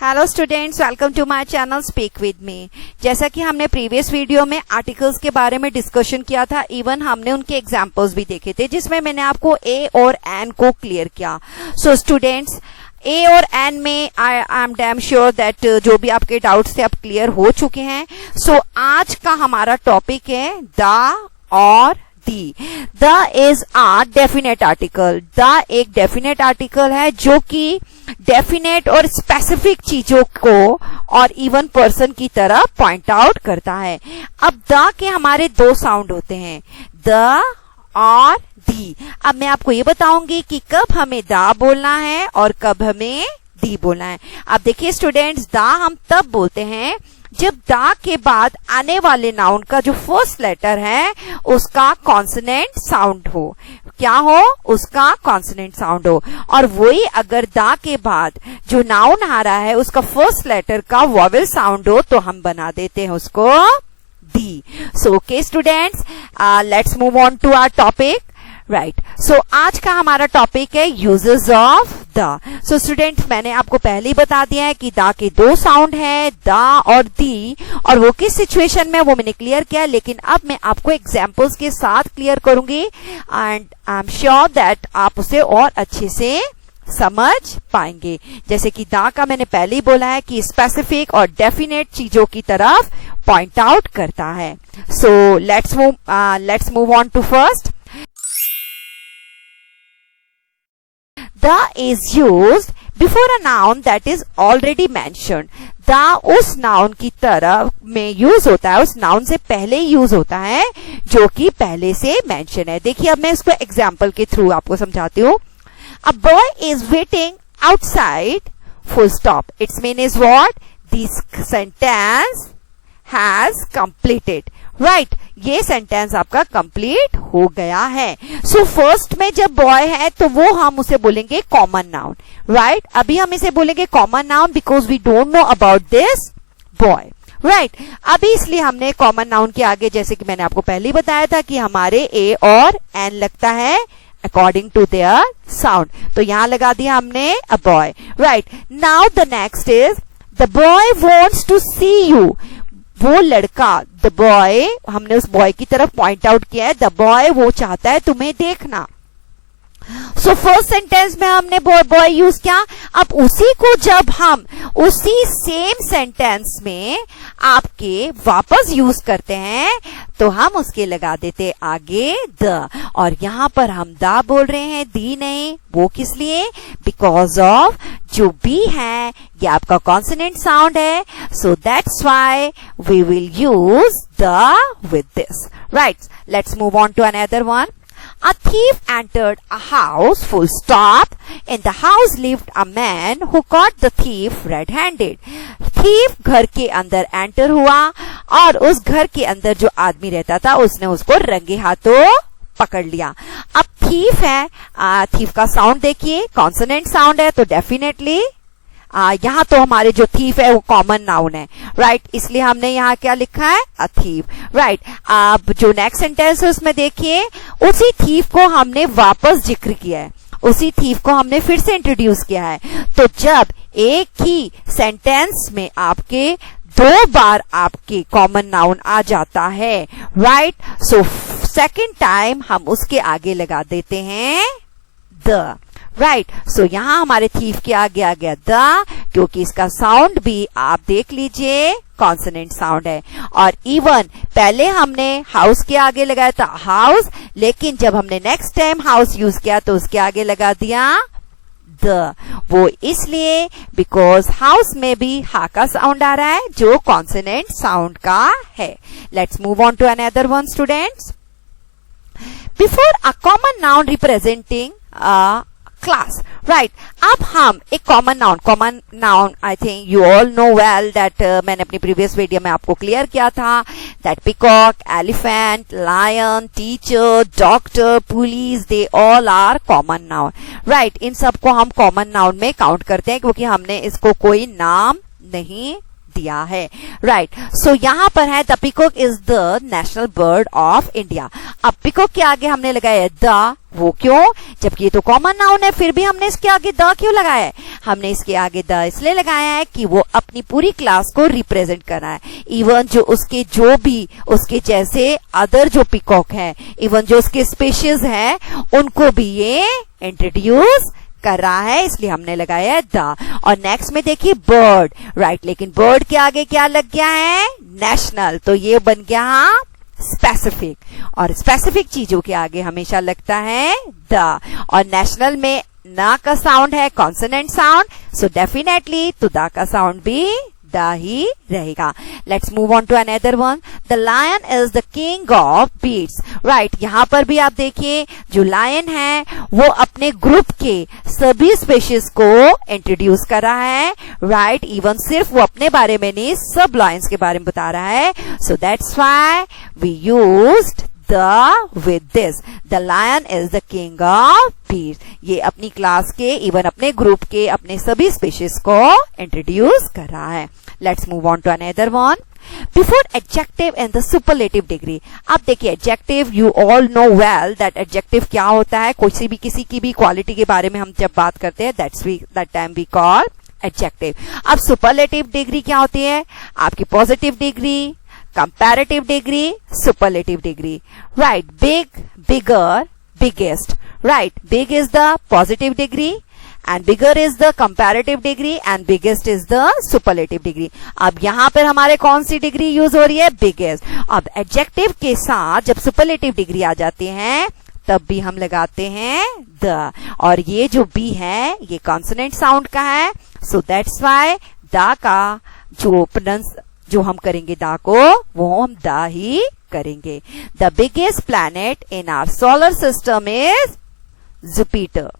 Hello students, welcome to my channel speak with me. जैसा कि हमने प्रीवियस वीडियो में आर्टिकल्स के बारे में डिस्कशन किया था, इवन हमने उनके एग्जांपल्स भी देखे थे जिसमें मैंने आपको ए और एन को क्लियर किया। सो स्टूडेंट्स, ए और एन में I am damn sure that जो भी आपके डाउट्स थे अब क्लियर हो चुके हैं। सो आज का हमारा टॉपिक है द और the. The is a definite article. The एक डेफिनेट आर्टिकल है जो कि डेफिनेट और स्पेसिफिक चीजों को और इवन पर्सन की तरह पॉइंट आउट करता है। अब द के हमारे दो साउंड होते हैं, द और दी। अब मैं आपको ये बताऊंगी कि कब हमें द बोलना है और कब हमें दी बोलना है। अब देखिए स्टूडेंट्स, द हम तब बोलते हैं जब द के बाद आने वाले नाउन का जो फर्स्ट लेटर है उसका कॉन्सोनेंट साउंड हो। क्या हो? उसका कॉन्सोनेंट साउंड हो। और वही अगर द के बाद जो नाउन आ रहा है उसका फर्स्ट लेटर का वॉवेल साउंड हो तो हम बना देते हैं उसको the. So okay students, let's move on to our topic. Right, so आज का हमारा टॉपिक है uses of the. So students, मैंने आपको पहले ही बता दिया है कि द के दो साउंड है, द और दी, और वो किस सिचुएशन में वो मैंने क्लियर किया है। लेकिन अब मैं आपको एग्जांपल्स के साथ क्लियर करूंगी and I am sure that आप उसे और अच्छे से समझ पाएंगे। जैसे कि द का मैंने पहले ही बोला है कि स्पेसिफिक और डेफिनेट चीजों की तरफ पॉइंट आउट करता है। So let's move on to first. The is used before a noun that is already mentioned. The उस नाउन की तरफ में यूज होता है, उस नाउन से पहले यूज होता है जो कि पहले से मेंशन है। देखिए, अब मैं इसको एग्जाम्पल के थ्रू आपको समझाती हूँ। A boy is waiting outside, full stop. Its mean is what? This sentence has completed. Right, ये सेंटेंस आपका कंप्लीट हो गया है। सो फर्स्ट में जब बॉय है तो वो हम उसे बोलेंगे कॉमन नाउन। राइट, अभी हम इसे बोलेंगे common noun because we don't know about this boy. Right, अभी इसलिए हमने कॉमन नाउन के आगे, जैसे कि मैंने आपको पहले ही बताया था कि हमारे ए और एन लगता है अकॉर्डिंग टू देयर साउंड, तो यहां लगा दिया हमने a boy. Right, now the next is the boy wants to see you. वो लड़का, द बॉय, हमने उस बॉय की तरफ पॉइंट आउट किया है, द बॉय वो चाहता है तुम्हें देखना। सो फर्स्ट सेंटेंस में हमने बॉय यूज किया। अब उसी को जब हम उसी सेम सेंटेंस में आपके वापस यूज करते हैं तो हम उसके लगा देते आगे द, और यहां पर हम द बोल रहे हैं, दी नहीं। वो किस लिए? बिकॉज ऑफ जो बी है ये आपका कॉन्सोनेंट साउंड है, so that's why we will use the with this. Right, let's move on to another one. A thief entered a house, full stop. In the house lived a man who caught the thief red-handed. Thief घर के अंदर enter हुआ और उस घर के अंदर जो आदमी रहता था उसने उसको रंगे हाथों पकड़ लिया। अब thief है, thief का साउंड देखिए, कॉन्सोनेंट साउंड है, तो डेफिनेटली यहाँ तो हमारे जो थीफ है वो कॉमन नाउन है। राइट, इसलिए हमने यहाँ क्या लिखा है? A thief. राइट, अब जो नेक्स्ट सेंटेंस है उसमें देखिए, उसी थीफ को हमने वापस जिक्र किया है, उसी थीफ को हमने फिर से इंट्रोड्यूस किया है। तो जब एक ही सेंटेंस में आपके दो बार आपके कॉमन नाउन आ जाता है, राइट, सो सेकेंड टाइम हम उसके आगे लगा देते हैं द। राइट, सो यहां हमारे थीफ के आगे आ गया द, क्योंकि इसका साउंड भी आप देख लीजिए कॉन्सोनेंट साउंड है। और इवन पहले हमने हाउस के आगे लगाया था हाउस, लेकिन जब हमने नेक्स्ट टाइम हाउस यूज किया तो उसके आगे लगा दिया द। वो इसलिए बिकॉज हाउस में भी हा का साउंड आ रहा है जो कॉन्सोनेंट साउंड का है। Let's move on to another one students. Before a common noun representing a class. Right, अब हम एक common noun I think you all know well that मैंने अपनी प्रीवियस वीडियो में आपको क्लियर किया था that peacock, elephant, lion, teacher, doctor, police, they all are common noun. Right, इन सबको हम कॉमन नाउन में काउंट करते हैं क्योंकि हमने इसको कोई नाम नहीं दिया है, राइट। सो यहाँ पर है the peacock is the national bird of India. अब पीकॉक के आगे हमने लगाया द, वो क्यों, जबकि ये तो कॉमन नाउन है, फिर भी हमने इसके आगे द क्यों लगाया है? हमने इसके आगे द इसलिए लगाया है कि वो अपनी पूरी क्लास को रिप्रेजेंट कर रहा है। इवन जो भी उसके जैसे अदर जो पीकॉक है, इवन जो उसके स्पीशीज है, उनको भी ये इंट्रोड्यूस कर रहा है, इसलिए हमने लगाया है द। और नेक्स्ट में देखिए बर्ड, राइट, लेकिन बर्ड के आगे क्या लग गया है? नेशनल, तो ये बन गया स्पेसिफिक, और स्पेसिफिक चीजों के आगे हमेशा लगता है द। और नेशनल में ना का साउंड है कॉन्सोनेंट साउंड, सो डेफिनेटली तो द का साउंड भी द ही रहेगा। Let's move on to another one. The lion is the king of beasts, right. यहाँ पर भी आप देखिए जो लायन है वो अपने ग्रुप के सभी स्पीशीज को इंट्रोड्यूस कर रहा है, राइट। इवन सिर्फ वो अपने बारे में नहीं, सब लायंस के बारे में बता रहा है। So that's why we used the with this. The lion is the king of beasts. ये अपनी क्लास के, इवन अपने ग्रुप के, अपने सभी स्पीशीज को इंट्रोड्यूस कर रहा है। Let's move on to another one. Before adjective in the superlative degree. अब देखिए adjective, you all know well that adjective क्या होता है। किसी की भी क्वालिटी के बारे में हम जब बात करते हैं, that time we call adjective. अब superlative degree क्या होती है? आपकी positive degree, comparative degree, superlative degree, right? Big, bigger, biggest, right? Big is the positive degree and bigger is the comparative degree and biggest is the superlative degree. अब यहाँ पर हमारे कौन सी डिग्री यूज हो रही है? biggest. अब adjective के साथ जब superlative डिग्री आ जाती है तब भी हम लगाते हैं the, और ये जो B है ये कॉन्सोनेंट साउंड का है, so that's why द का जो हम करेंगे दा को, वो हम दा ही करेंगे। The biggest planet in our solar system is Jupiter.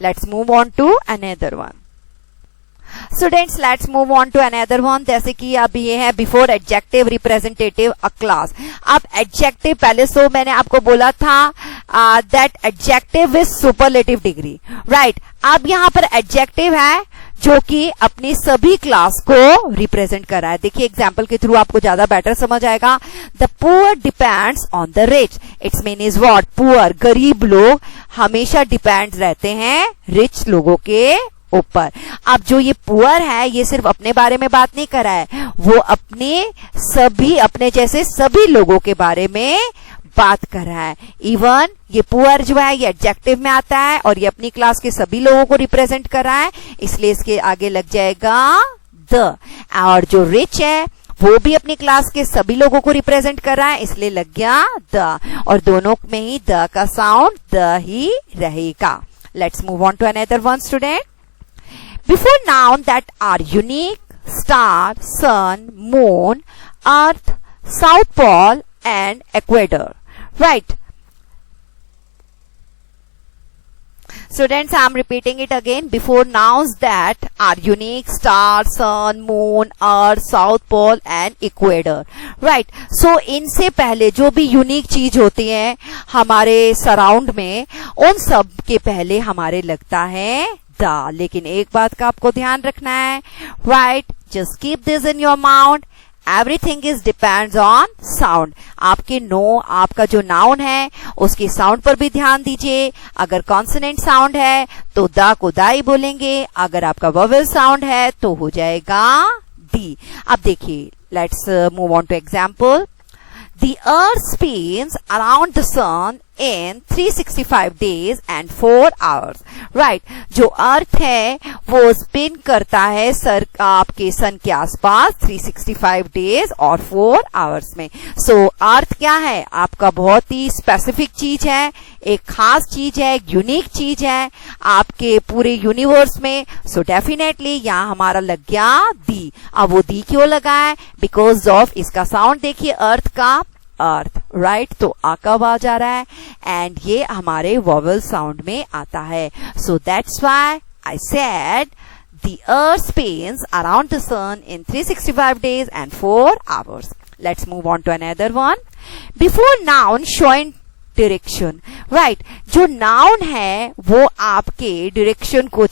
Let's move on to another one. Students let's move on to another one. जैसे कि अब ये है before adjective representative a class. अब एडजेक्टिव पहले मैंने आपको बोला था that adjective is superlative degree, right. अब यहाँ पर एडजेक्टिव है जो कि अपनी सभी क्लास को रिप्रेजेंट कर रहा है। देखिए एग्जाम्पल के थ्रू आपको ज्यादा बेटर समझ आएगा। The poor depends on the rich. It's mean is what? Poor, गरीब लोग हमेशा डिपेंड रहते हैं रिच लोगों के ऊपर। अब जो ये पुअर है ये सिर्फ अपने बारे में बात नहीं कर रहा है, वो अपने जैसे सभी लोगों के बारे में बात कर रहा है। इवन ये पुअर जो है ये एडजेक्टिव में आता है और ये अपनी क्लास के सभी लोगों को रिप्रेजेंट कर रहा है, इसलिए इसके आगे लग जाएगा द। और जो रिच है वो भी अपनी क्लास के सभी लोगों को रिप्रेजेंट कर रहा है, इसलिए लग गया द, और दोनों में ही द का साउंड द ही रहेगा। Let's move on to another one student. Before noun that are unique, star, sun, moon, earth, south pole and equator, right? Students, I am repeating it again. Before nouns that are unique, star, sun, moon, earth, south pole and equator, right? So इनसे पहले जो भी unique चीज होती है हमारे surround में, उन सब के पहले हमारे लगता है द। लेकिन एक बात का आपको ध्यान रखना है, right? Just keep this in your mount, everything is depends on sound. आपका जो नाउन है उसके साउंड पर भी ध्यान दीजिए। अगर कॉन्सोनेंट साउंड है तो द को दा ही बोलेंगे, अगर आपका वोवेल साउंड है तो हो जाएगा डी। अब देखिए, let's move on to example. The earth spins around the sun in 365 days and 4 hours. Right. जो अर्थ है वो स्पिन करता है आपके सन के आसपास 365 डेज और 4 आवर्स में। सो अर्थ क्या है? आपका बहुत ही स्पेसिफिक चीज है, एक खास चीज है, एक यूनिक चीज है आपके पूरे यूनिवर्स में। सो डेफिनेटली यहाँ हमारा लग गया दी। अब वो दी क्यों लगा है? बिकॉज ऑफ इसका साउंड देखिए अर्थ का, अर्थ, राइट? तो आ कब आ जा रहा है, एंड ये हमारे वोवेल साउंड में आता है। So that's why I said the earth spins around the sun in 365 days and 4 hours. Let's move on to another one. Before noun showing direction, right. जो नाउन है वो आपके डायरेक्शन को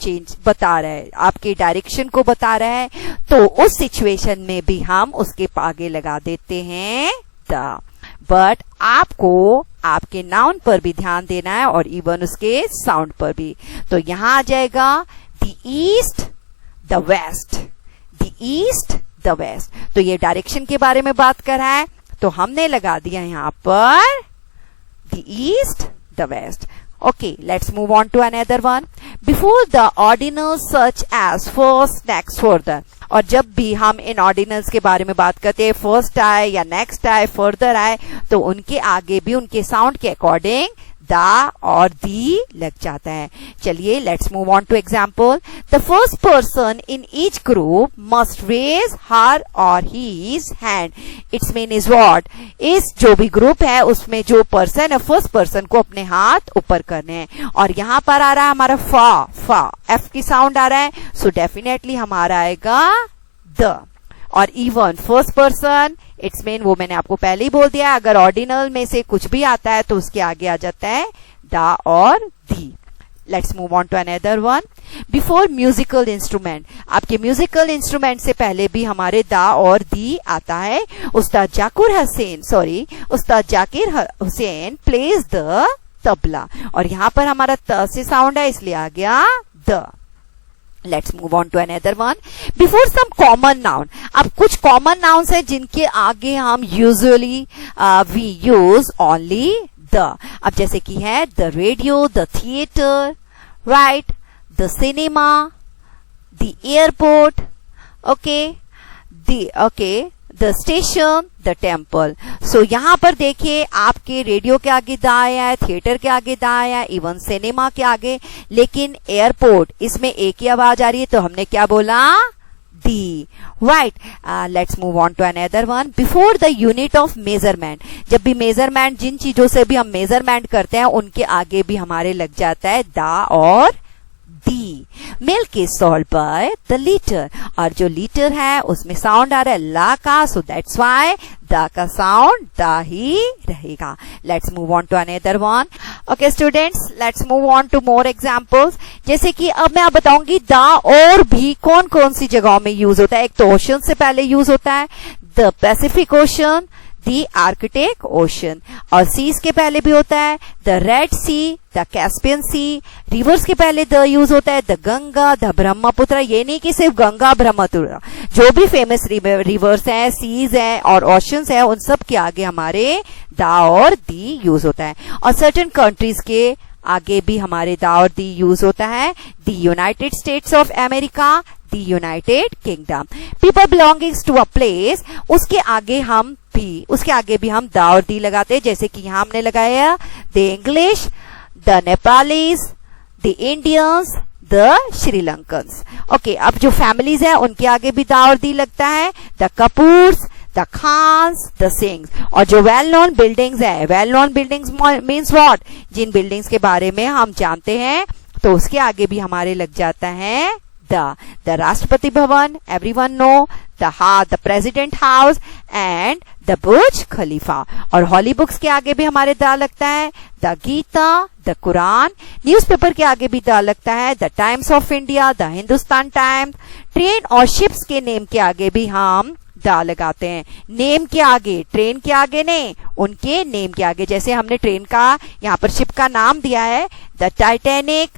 बता रहा है, आपके डायरेक्शन को बता रहा है, तो उस सिचुएशन में भी हम उसके आगे लगा देते हैं द। बट आपको आपके नाउन पर भी ध्यान देना है और इवन उसके साउंड पर भी। तो यहां आ जाएगा the east the west, the east the west. तो ये डायरेक्शन के बारे में बात कर रहा है, तो हमने लगा दिया यहां पर the east the west. Okay, let's move on to another one. Before the ordinals such as first, next, further. और जब भी हम इन ऑर्डिनल्स के बारे में बात करते हैं, फर्स्ट आए या नेक्स्ट आए, फर्दर आए, तो उनके आगे भी उनके साउंड के अकॉर्डिंग दा और दी लग जाता है। चलिए let's move on to example. The first person in each group must raise her और his hand. Its mean is what, इस जो भी ग्रुप है उसमें जो पर्सन है, फर्स्ट पर्सन को अपने हाथ ऊपर करने हैं। और यहां पर आ रहा है हमारा फा, फा एफ की साउंड आ रहा है, सो डेफिनेटली हमारा आएगा द। और even first person, it's mean वो मैंने आपको पहले ही बोल दिया, अगर ऑर्डिनल में से कुछ भी आता है तो उसके आगे आ जाता है दा और the. Let's move on to another one. Before musical instrument, आपके म्यूजिकल इंस्ट्रूमेंट से पहले भी हमारे दा और दी आता है। उस्ताद जाकिर हुसैन प्लेज द तबला, और यहां पर हमारा त से साउंड है इसलिए आ गया the. Let's move on to another one. Before some common noun, अब कुछ common nouns हैं जिनके आगे हम usually we use only the. अब जैसे कि है the radio, the theater, right, the cinema, the airport, the station, the temple. So यहाँ पर देखिए आपके रेडियो के आगे दा आया है, थिएटर के आगे दा आया है, इवन सिनेमा के आगे, लेकिन एयरपोर्ट इसमें एक ही आवाज आ रही है, तो हमने क्या बोला the, right. Let's move on to another one. Before the unit of measurement, जब भी मेजरमेंट, जिन चीजों से भी हम मेजरमेंट करते हैं उनके आगे भी हमारे लग जाता है दा और the. Milk is sold by the litre, और जो लीटर है उसमें साउंड आ रहा है ला का, सो दैट्स व्हाई द का साउंड दा ही रहेगा। Let's move on to another one. Okay students, let's move on to more examples. जैसे कि अब मैं आप बताऊंगी दा और भी कौन कौन सी जगहों में यूज होता है। एक तो ओशन से पहले यूज होता है, the Pacific Ocean, the Arctic Ocean, और सीज के पहले भी होता है the Red Sea, the Caspian Sea. Rivers के पहले द यूज होता है द गंगा, द ब्रह्मपुत्र। ये नहीं कि सिर्फ गंगा ब्रह्मपुत्र, जो भी फेमस रिवर्स हैं, सीज हैं और ओशंस हैं, उन सब के आगे हमारे दा और दी यूज होता है। और सर्टेन कंट्रीज के आगे भी हमारे दा और दी यूज होता है। The United States of America, the United Kingdom. People belongings to a place, उसके आगे भी हम दा और दी लगाते हैं। जैसे कि यहां हमने लगाया the English, the Nepalese, the Indians, the Sri Lankans. Okay, अब जो फैमिलीज है उनके आगे भी दा और दी लगता है, the Kapoors, the Khans, the Singhs. और जो वेल नोन बिल्डिंग्स है, well known buildings means what, जिन बिल्डिंग्स के बारे में हम जानते हैं, तो उसके आगे भी हमारे लग जाता है the Rashtrapati Bhavan, everyone know, the president house and the Burj Khalifa. और हॉली बुक्स के आगे भी हमारे दा लगता है the Gita, the Quran. Newspaper के आगे भी दा लगता है the Times of India, the Hindustan Times. Train और शिप्स के नेम के आगे भी हम दा लगाते हैं। नेम के आगे, ट्रेन के आगे नहीं, उनके नेम के आगे। जैसे हमने ट्रेन का यहाँ पर शिप का नाम दिया है the Titanic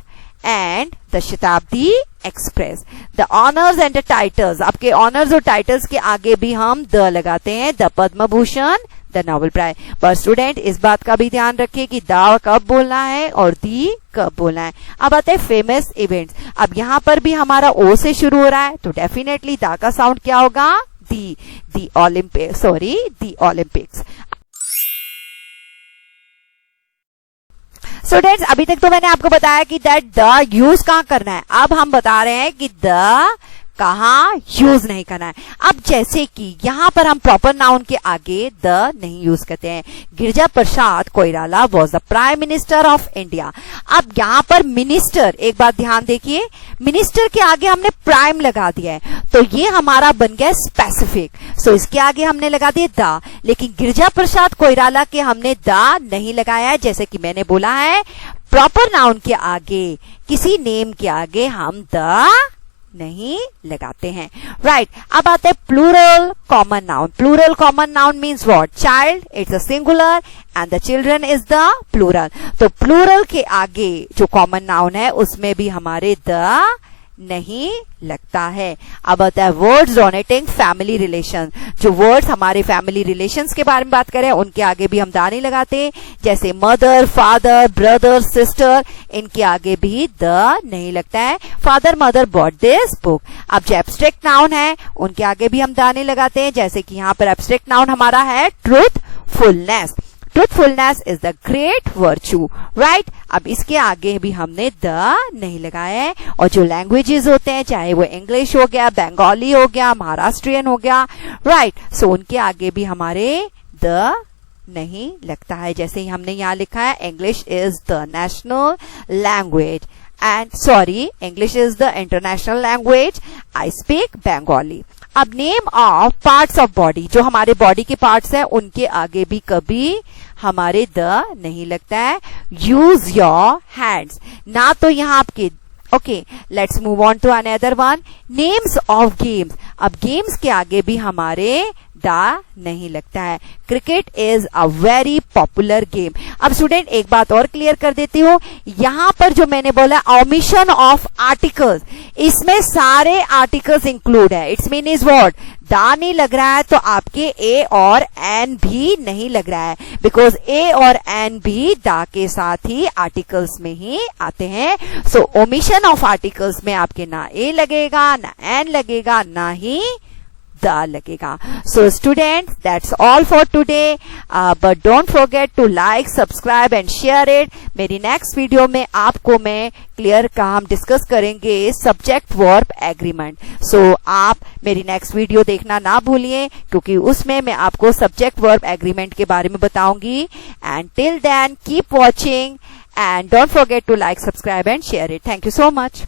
and the Shatabdi Express. The honours and the titles, आपके ऑनर्स और टाइटल्स के आगे भी हम द लगाते हैं, the Padma Bhushan, the Nobel Prize. पर स्टूडेंट इस बात का भी ध्यान रखिए कि दा कब बोलना है और दी कब बोलना है। अब आते हैं फेमस इवेंट्स। अब यहाँ पर भी हमारा ओ से शुरू हो रहा है, तो डेफिनेटली दा का साउंड क्या होगा दी ओलंपिक्स। स्टूडेंट्स, अभी तक तो मैंने आपको बताया कि दैट द यूज कहां करना है। अब हम बता रहे हैं कि द कहाँ यूज नहीं करना है। अब जैसे कि यहाँ पर हम प्रॉपर नाउन के आगे द नहीं यूज करते हैं। Girija Prasad Koirala was the prime minister of India. अब यहाँ पर मिनिस्टर, एक बात ध्यान देखिए, मिनिस्टर के आगे हमने प्राइम लगा दिया है, तो ये हमारा बन गया स्पेसिफिक। सो इसके आगे हमने लगा दिया द, लेकिन गिरिजा प्रसाद कोइराला के हमने द नहीं लगाया है। जैसे कि मैंने बोला है, प्रॉपर नाउन के आगे, किसी नेम के आगे हम द नहीं लगाते हैं। राइट, अब आते हैं plural common noun. Plural common noun means what? Child, it's a singular and the children is the plural. तो प्लूरल के आगे जो कॉमन नाउन है उसमें भी हमारे द नहीं लगता है। अब आता है वर्ड्स डोनेटिंग फैमिली रिलेशन। जो वर्ड्स हमारे फैमिली रिलेशंस के बारे में बात करें उनके आगे भी हम द नहीं लगाते, जैसे मदर, फादर, ब्रदर, सिस्टर, इनके आगे भी द नहीं लगता है। Father mother bought this book. अब जो एब्स्ट्रैक्ट नाउन है उनके आगे भी हम द नहीं लगाते हैं, जैसे कि यहाँ पर एब्स्ट्रैक्ट नाउन हमारा है truthfulness. Truthfulness is the great virtue. Right, अब इसके आगे भी हमने द नहीं लगाया है। और जो लैंग्वेजेस होते हैं, चाहे वो इंग्लिश हो गया, बंगाली हो गया, महाराष्ट्रियन हो गया, राइट, सो उनके आगे भी हमारे द नहीं लगता है। जैसे हमने यहाँ लिखा है, English is the national language and English is the international language, I speak Bengali. अब name of parts of body, जो हमारे बॉडी के पार्ट्स हैं उनके आगे भी कभी हमारे द नहीं लगता है। यूज योर हैंड्स, ना तो यहाँ आपके, okay, let's move on to another one, names of games. अब गेम्स के आगे भी हमारे द नहीं लगता है। Cricket is a very popular game. अब स्टूडेंट एक बात और क्लियर कर देती हूँ, यहाँ पर जो मैंने बोला ओमिशन ऑफ आर्टिकल्स, इसमें सारे आर्टिकल्स इंक्लूड है। It's mean is what? The नहीं लग रहा है तो आपके ए और एन भी नहीं लग रहा है, बिकॉज ए और एन भी द के साथ ही आर्टिकल्स में ही आते हैं। सो ओमिशन ऑफ आर्टिकल्स में आपके ना ए लगेगा, ना एन लगेगा, ना ही द लगेगा। So students, that's all for today. But don't forget to like, subscribe and share it. मेरी नेक्स्ट वीडियो में आपको मैं क्लियर का हम डिस्कस करेंगे सब्जेक्ट वर्ब एग्रीमेंट। सो आप मेरी नेक्स्ट वीडियो देखना ना भूलिए, क्योंकि उसमें मैं आपको सब्जेक्ट वर्ब एग्रीमेंट के बारे में बताऊंगी। And till then keep watching and don't forget to like, subscribe and share it. Thank you so much.